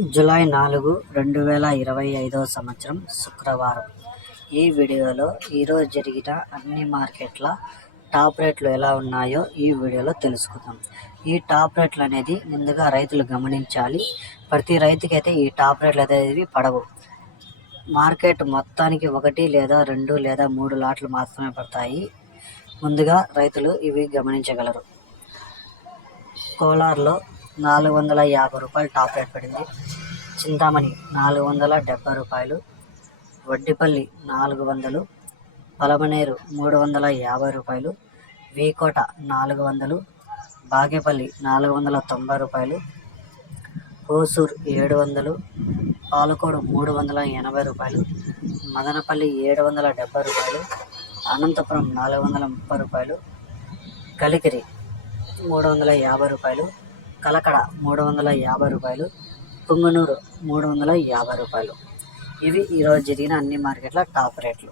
July 4, 2025 సంవత్సరం శుక్రవారం. ఈ వీడియోలో ఈరోజు జరిగిన అన్ని మార్కెట్ల టాప్ రేట్లు ఎలా ఉన్నాయో ఈ వీడియోలో తెలుసుకుందాం. ఈ టాప్ రేట్లు అనేది ముందుగా రైతులు గమనించాలి. ప్రతి రైతుకైతే ఈ టాప్ రేట్లు అనేది పడవు. మార్కెట్ మొత్తానికి 1 లేదా 2 లేదా 3 లాట్లు మాత్రమే పడతాయి. ముందుగా రైతులు ఇవి గమనించగలరు. కోలార్లో 450 రూపాయలు టాప్ రేట్ పడింది. చింతామణి 470 రూపాయలు, వడ్డిపల్లి 400, పలమనేరు 350 రూపాయలు, వీకోట 400, బాగేపల్లి 490 రూపాయలు, హోసూర్ 700, పాలకోడు 380 రూపాయలు, మదనపల్లి 770 రూపాయలు, అనంతపురం 430 రూపాయలు, కలికిరి 350 రూపాయలు, కలకడ 350 రూపాయలు, పుంగనూరు 350 రూపాయలు. ఇవి ఈరోజు జరిగిన అన్ని మార్కెట్ల టాప్ రేట్లు.